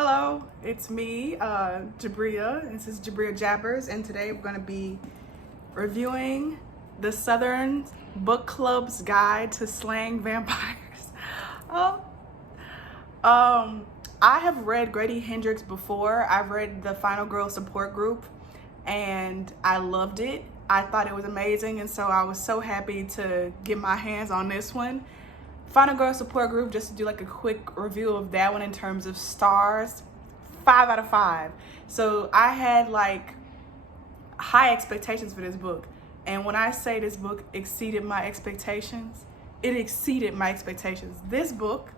Hello, it's me, Jabria. This is Jabria Jabbers, and today we're going to be reviewing the Southern Book Club's Guide to Slaying Vampires. Oh, I have read Grady Hendrix before. I've read the Final Girl Support Group, and I loved it. I thought it was amazing, and so I was so happy to get my hands on this one. Final Girl Support Group, just to do like a quick review of that one in terms of stars, 5 out of 5. So I had like high expectations for this book. And when I say this book exceeded my expectations, it exceeded my expectations. This book,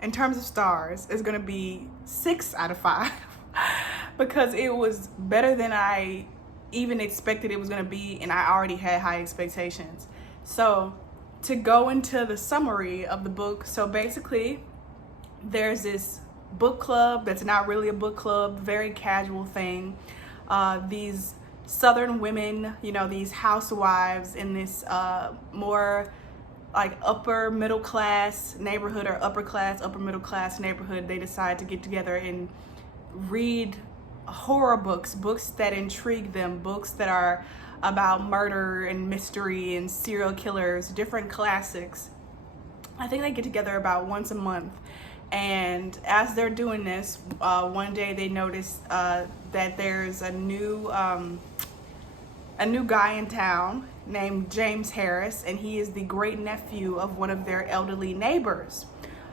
in terms of stars, is gonna be 6 out of 5 because it was better than I even expected it was gonna be, and I already had high expectations. So to go into the summary of the book, so basically there's this book club that's not really a book club, very casual thing. These Southern women, these housewives in this more like upper middle class neighborhood, or upper middle class neighborhood, they decide to get together and read horror books that intrigue them, books that are about murder and mystery and serial killers, different classics. I think they get together about once a month, and as they're doing this, one day they notice that there's a new guy in town named James Harris, and he is the great nephew of one of their elderly neighbors.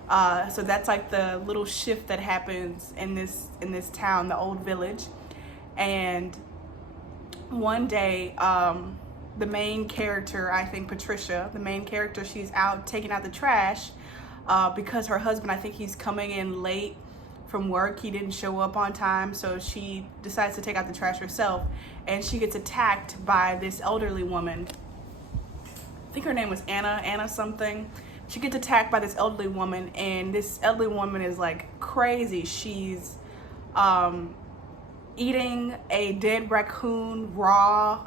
So that's like the little shift that happens in this town, the old village. And one day, the main character, I think Patricia, the main character, she's out taking out the trash because her husband, I think he's coming in late from work. He didn't show up on time, so she decides to take out the trash herself, and she gets attacked by this elderly woman. I think her name was Anna something. She gets attacked by this elderly woman, and this elderly woman is like crazy. She's eating a dead raccoon raw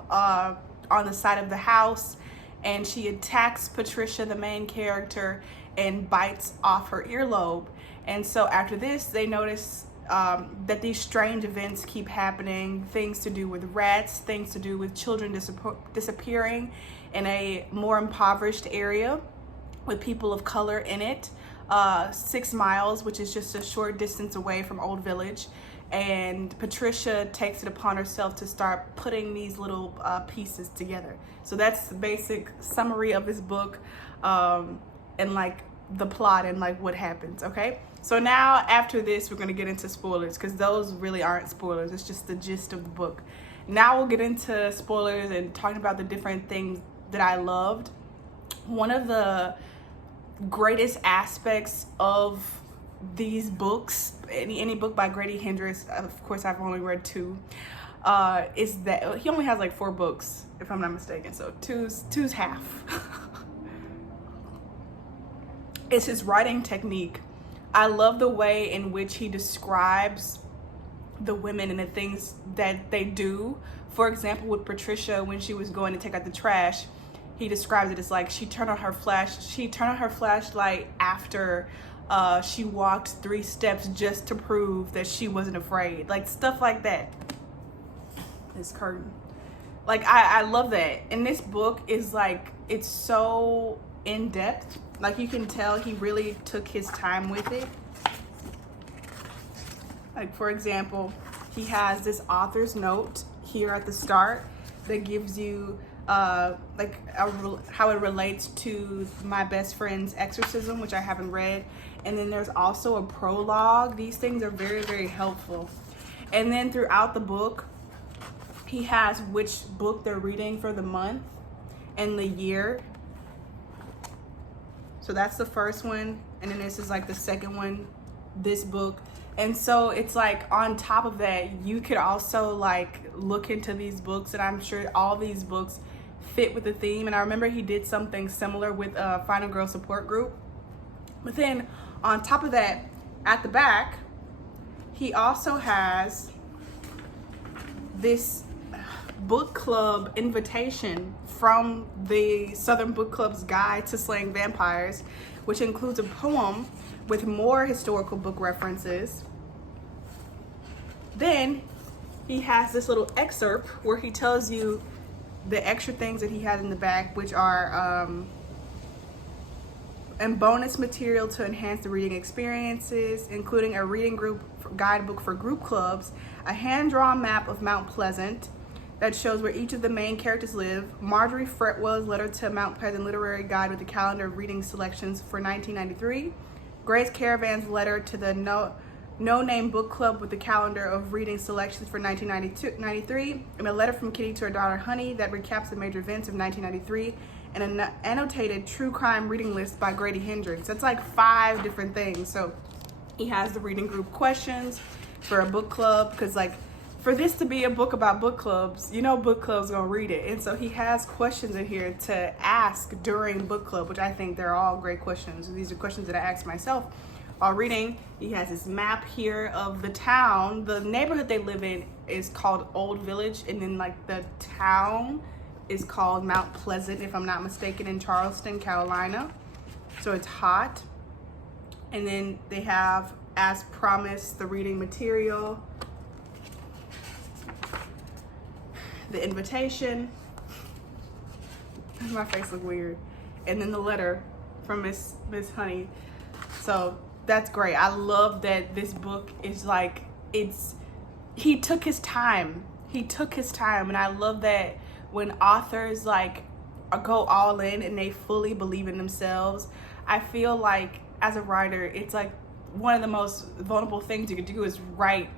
on the side of the house, and she attacks Patricia, the main character, and bites off her earlobe. And so after this, they notice that these strange events keep happening, things to do with rats, things to do with children disappearing in a more impoverished area with people of color in it, 6 miles, which is just a short distance away from Old Village. And Patricia takes it upon herself to start putting these little pieces together. So that's the basic summary of this book, and like the plot and like what happens, okay? So now after this, we're gonna get into spoilers, because those really aren't spoilers, it's just the gist of the book. Now we'll get into spoilers and talking about the different things that I loved. One of the greatest aspects of these books, any book by Grady Hendrix, of course I've only read 2, is that he only has like 4 books, if I'm not mistaken, so two's half. It's his writing technique. I love the way in which he describes the women and the things that they do. For example, with Patricia, when she was going to take out the trash, he describes it as like she turned on her flashlight after she walked 3 steps just to prove that she wasn't afraid, like stuff like that. This curtain, like I love that. And this book is like, it's so in depth, like you can tell he really took his time with it. Like for example, he has this author's note here at the start that gives you like how it relates to My Best Friend's exorcism, which I haven't read. And then there's also a prologue. These things are very, very helpful. And then throughout the book, he has which book they're reading for the month and the year. So that's the first one, and then this is like the second one, this book. And so it's like on top of that, you could also like look into these books, and I'm sure all these books fit with the theme. And I remember he did something similar with Final Girl Support Group. But then on top of that, at the back, he also has this book club invitation from the Southern Book Club's Guide to Slaying Vampires, which includes a poem with more historical book references, Then he has this little excerpt where he tells you the extra things that he has in the back, which are and bonus material to enhance the reading experiences, including a reading group guidebook for group clubs, a hand-drawn map of Mount Pleasant that shows where each of the main characters live, Marjorie Fretwell's letter to Mount Pleasant literary guide with a calendar of reading selections for 1993, Grace Caravan's letter to the No Name Book Club with the calendar of reading selections for 1993, and a letter from Kitty to her daughter Honey that recaps the major events of 1993, and an annotated true crime reading list by Grady Hendrix. That's like 5 different things. So he has the reading group questions for a book club, because like for this to be a book about book clubs, you know book clubs gonna read it. And so he has questions in here to ask during book club, which I think they're all great questions. These are questions that I asked myself while reading. He has this map here of the town. The neighborhood they live in is called Old Village, and then like the town is called Mount Pleasant, if I'm not mistaken, in Charleston, Carolina. So it's hot. And then they have, as promised, the reading material, the invitation. My face look weird. And then the letter from Miss Honey. So that's great. I love that this book is like, he took his time. He took his time, and I love that when authors like go all in and they fully believe in themselves. I feel like as a writer, it's like one of the most vulnerable things you could do is write,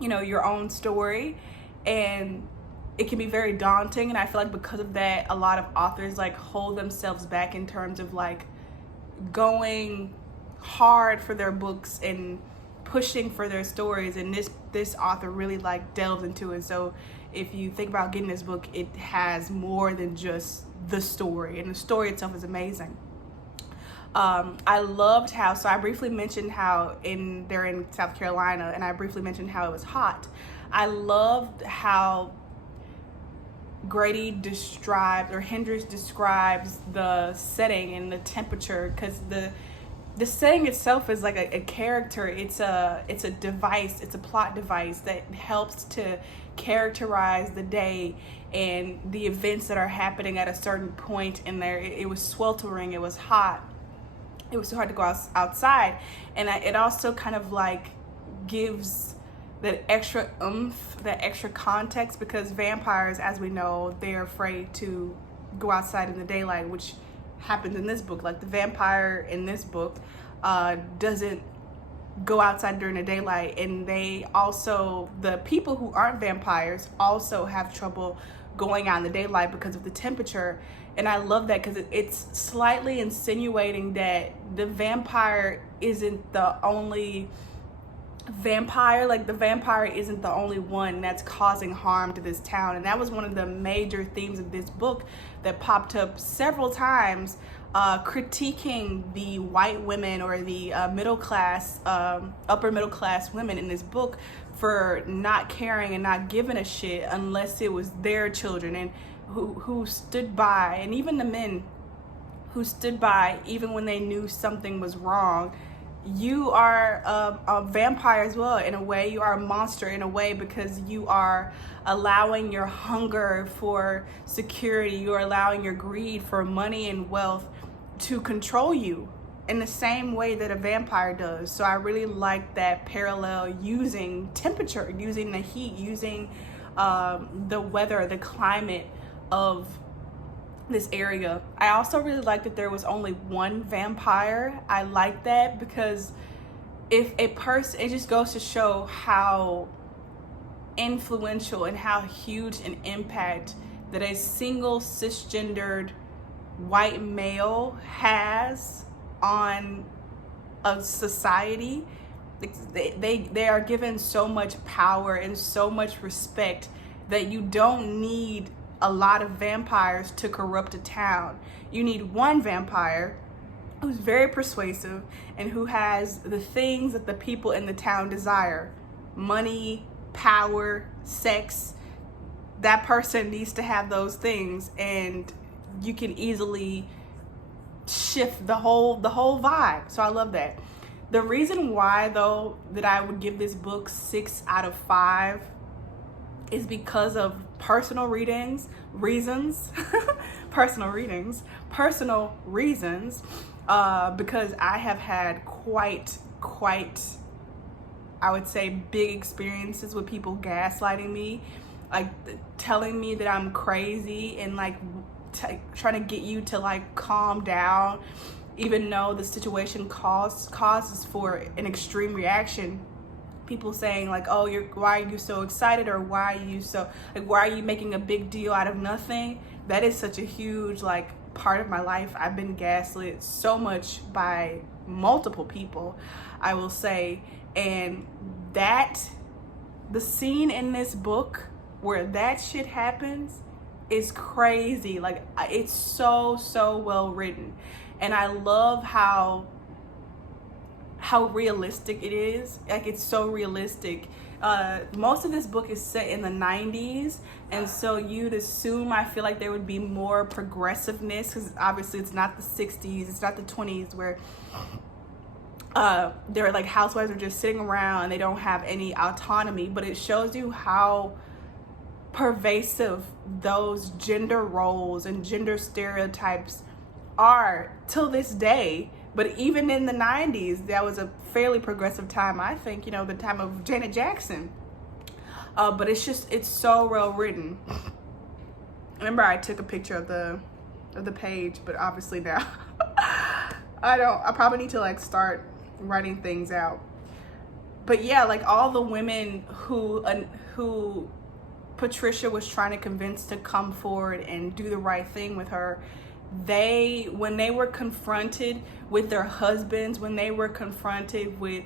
you know, your own story, and it can be very daunting. And I feel like because of that, a lot of authors like hold themselves back in terms of like going hard for their books and pushing for their stories, and this author really like delves into it. So if you think about getting this book, it has more than just the story, and the story itself is amazing. I loved how, so I briefly mentioned how they're in South Carolina, and I briefly mentioned how it was hot. I loved how Grady described, or Hendrix describes, the setting and the temperature, because the setting itself is like a character. It's a device, it's a plot device that helps to characterize the day and the events that are happening at a certain point in there. It was sweltering, it was hot, it was so hard to go outside, and it also kind of like gives that extra oomph, that extra context, because vampires, as we know, they're afraid to go outside in the daylight, which happens in this book. Like the vampire in this book doesn't go outside during the daylight, and the people who aren't vampires also have trouble going out in the daylight because of the temperature. And I love that, because it's slightly insinuating that the vampire isn't the only vampire, like the vampire isn't the only one that's causing harm to this town. And that was one of the major themes of this book that popped up several times, critiquing the white women, or the upper middle class women in this book, for not caring and not giving a shit unless it was their children, and who stood by, and even the men who stood by even when they knew something was wrong. You are a vampire as well, in a way. You are a monster in a way, because you are allowing your hunger for security, you are allowing your greed for money and wealth to control you in the same way that a vampire does. So I really like that parallel, using temperature, using the heat, using the weather, the climate of this area. I also really like that there was only one vampire. I like that, because if a person, it just goes to show how influential and how huge an impact that a single cisgendered white male has on a society. They are given so much power and so much respect that you don't need a lot of vampires to corrupt a town. You need one vampire who's very persuasive and who has the things that the people in the town desire: money, power, sex. That person needs to have those things, and you can easily shift the whole vibe. So I love that. The reason why, though, that I would give this book 6 out of 5 is because of personal reasons, personal reasons, because I have had quite, I would say, big experiences with people gaslighting me, like telling me that I'm crazy and like trying to get you to like calm down, even though the situation causes for an extreme reaction. People saying like, oh, why are you so excited, or why are you making a big deal out of nothing? That is such a huge like part of my life. I've been gaslit so much by multiple people, I will say. And the scene in this book where that shit happens is crazy. Like, it's so well written, and I love how realistic it is. Like, it's so realistic. Most of this book is set in the 90s, and so you'd assume, I feel like, there would be more progressiveness, because obviously it's not the 60s, it's not the 20s, where they're like housewives are just sitting around and they don't have any autonomy. But it shows you how pervasive those gender roles and gender stereotypes are till this day. But even in the 90s, that was a fairly progressive time, I think, you know, the time of Janet Jackson. But it's so well written. Remember, I took a picture of the page, but obviously now I probably need to like start writing things out. But yeah, like all the women who Patricia was trying to convince to come forward and do the right thing with her, when they were confronted with their husbands, when they were confronted with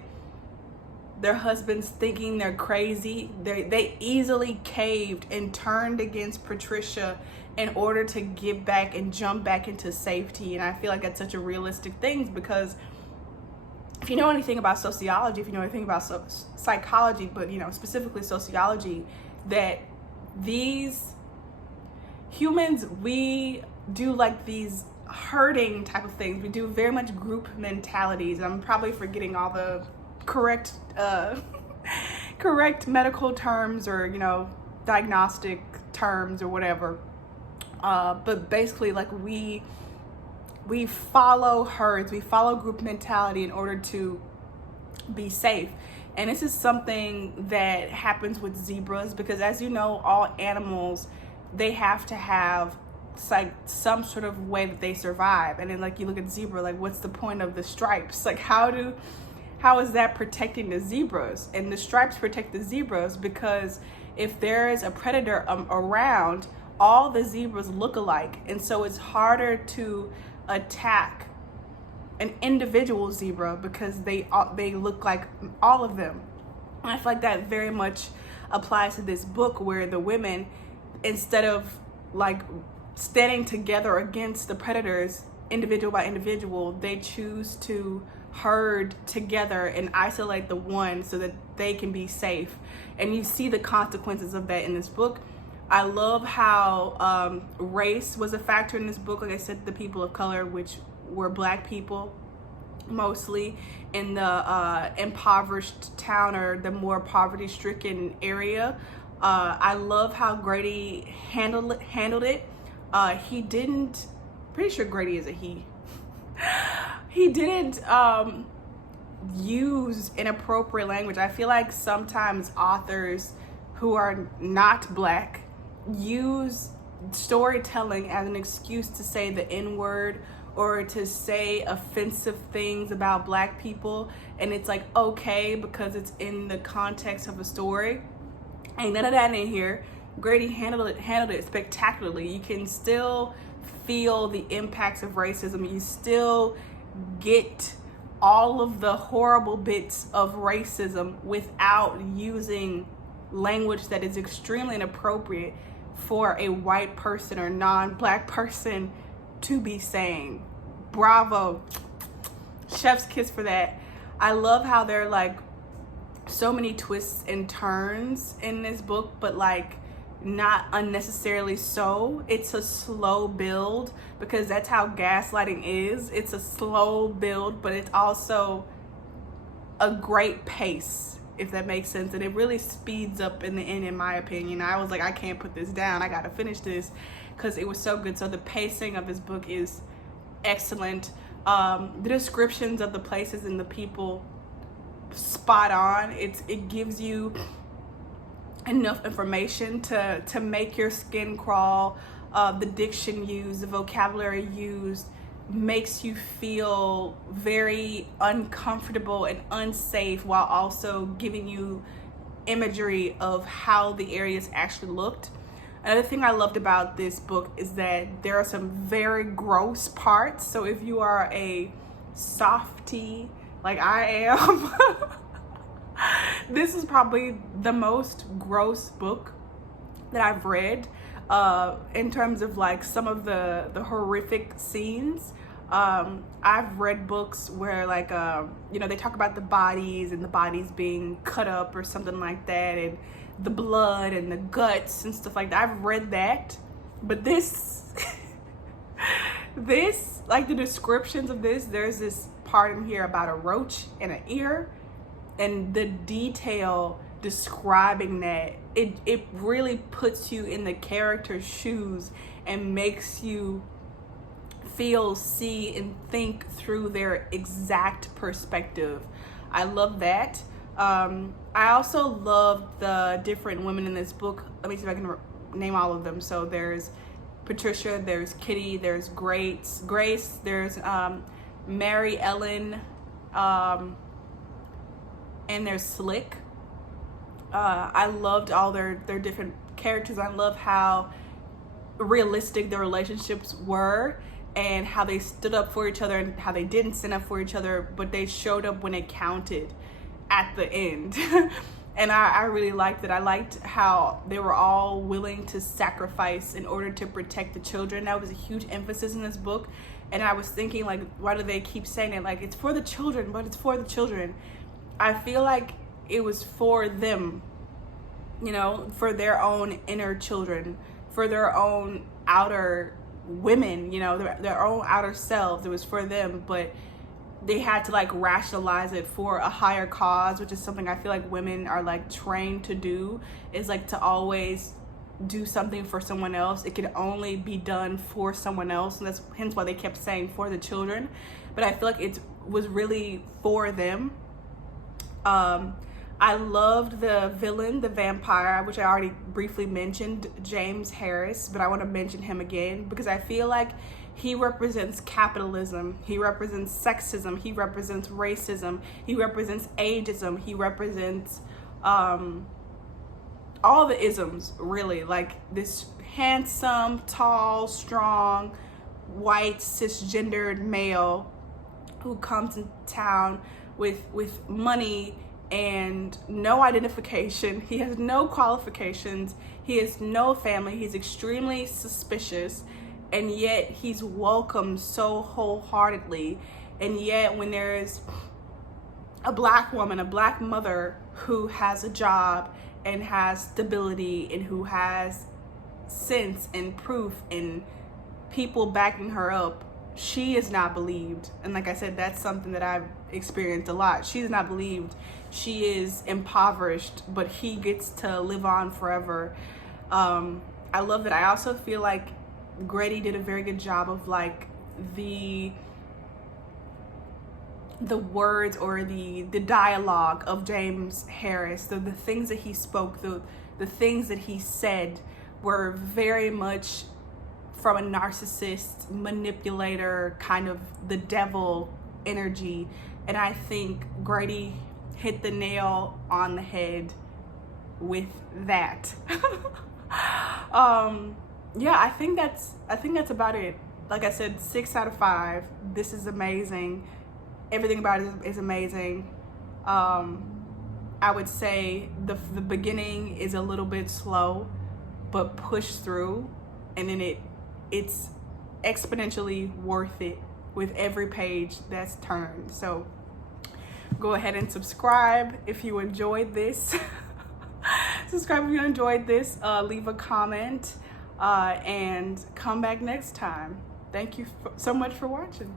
their husbands thinking they're crazy, they easily caved and turned against Patricia in order to give back and jump back into safety. And I feel like that's such a realistic thing, because if you know anything about sociology, if you know anything about psychology, but you know, specifically sociology, that these humans, we do like these herding type of things. We do very much group mentalities. I'm probably forgetting all the correct medical terms, or you know, diagnostic terms or whatever. But basically, like we follow herds, we follow group mentality in order to be safe. And this is something that happens with zebras, because as you know, all animals, they have to have like some sort of way that they survive. And then like you look at zebra, like what's the point of the stripes? Like how is that protecting the zebras? And the stripes protect the zebras because if there is a predator around, all the zebras look alike, and so it's harder to attack an individual zebra because they look like all of them. And I feel like that very much applies to this book, where the women, instead of like standing together against the predators individual by individual, they choose to herd together and isolate the one so that they can be safe. And you see the consequences of that in this book. I love how race was a factor in this book. Like I said, the people of color, which were Black people mostly in the impoverished town, or the more poverty-stricken area. I love how Grady handled it. He didn't, pretty sure Grady is a he. He didn't use inappropriate language. I feel like sometimes authors who are not Black use storytelling as an excuse to say the N-word or to say offensive things about Black people, and it's like okay because it's in the context of a story. Ain't none of that in here. Grady handled it spectacularly. You can still feel the impacts of racism. You still get all of the horrible bits of racism without using language that is extremely inappropriate for a white person or non-Black person to be saying. Bravo. Chef's kiss for that. I love how there are like so many twists and turns in this book, but like not unnecessarily so. It's a slow build, because that's how gaslighting is. It's a slow build, but it's also a great pace, if that makes sense, and it really speeds up in the end, in my opinion. I was like, I can't put this down, I gotta finish this because it was so good. So the pacing of this book is excellent. The descriptions of the places and the people, spot on. It gives you enough information to make your skin crawl. The diction used, the vocabulary used makes you feel very uncomfortable and unsafe, while also giving you imagery of how the areas actually looked. Another thing I loved about this book is that there are some very gross parts. So if you are a softie like I am, this is probably the most gross book that I've read, in terms of like some of the horrific scenes. I've read books where like, you know, they talk about the bodies and the bodies being cut up or something like that, and the blood and the guts and stuff like that. I've read that, but this, like the descriptions of this, there's this part in here about a roach and an ear, and the detail describing that, it really puts you in the character's shoes and makes you feel, see, and think through their exact perspective. I love that. I also love the different women in this book. Let me see if I can name all of them. So there's Patricia, there's Kitty, there's Grace, there's Mary Ellen, and there's Slick. I loved all their different characters. I love how realistic their relationships were, and how they stood up for each other, and how they didn't stand up for each other, but they showed up when it counted at the end. And I really liked it. I liked how they were all willing to sacrifice in order to protect the children. That was a huge emphasis in this book. And I was thinking, like, why do they keep saying it? Like, it's for the children, but it's for the children. I feel like it was for them, you know, for their own inner children, for their own outer women, you know, their own outer selves. It was for them, but they had to like rationalize it for a higher cause, which is something I feel like women are like trained to do, is like to always do something for someone else. It can only be done for someone else, and that's hence why they kept saying for the children. But I feel like it was really for them. I loved the villain, the vampire, which I already briefly mentioned, James Harris, but I want to mention him again because I feel like he represents capitalism, he represents sexism, he represents racism, he represents ageism, he represents all the isms, really. Like this handsome, tall, strong, white, cisgendered male who comes in town with money and no identification. He has no qualifications, he has no family, he's extremely suspicious, and yet he's welcomed so wholeheartedly. And yet when there's a black woman, a black mother who has a job and has stability and who has sense and proof and people backing her up, she is not believed. And like I said, that's something that I've experienced a lot. She's not believed. She is impoverished, but he gets to live on forever. I love that. I also feel like Grady did a very good job of like the words or the dialogue of James Harris. The things that he spoke, the things that he said were very much from a narcissist, manipulator, kind of the devil energy. And I think Grady hit the nail on the head with that. Yeah, I think that's about it. Like I said, 6 out of 5. This is amazing. Everything about it is amazing. I would say the beginning is a little bit slow, but push through, and then it's exponentially worth it with every page that's turned. So go ahead and subscribe if you enjoyed this. Subscribe if you enjoyed this. Leave a comment, and come back next time. Thank you so much for watching.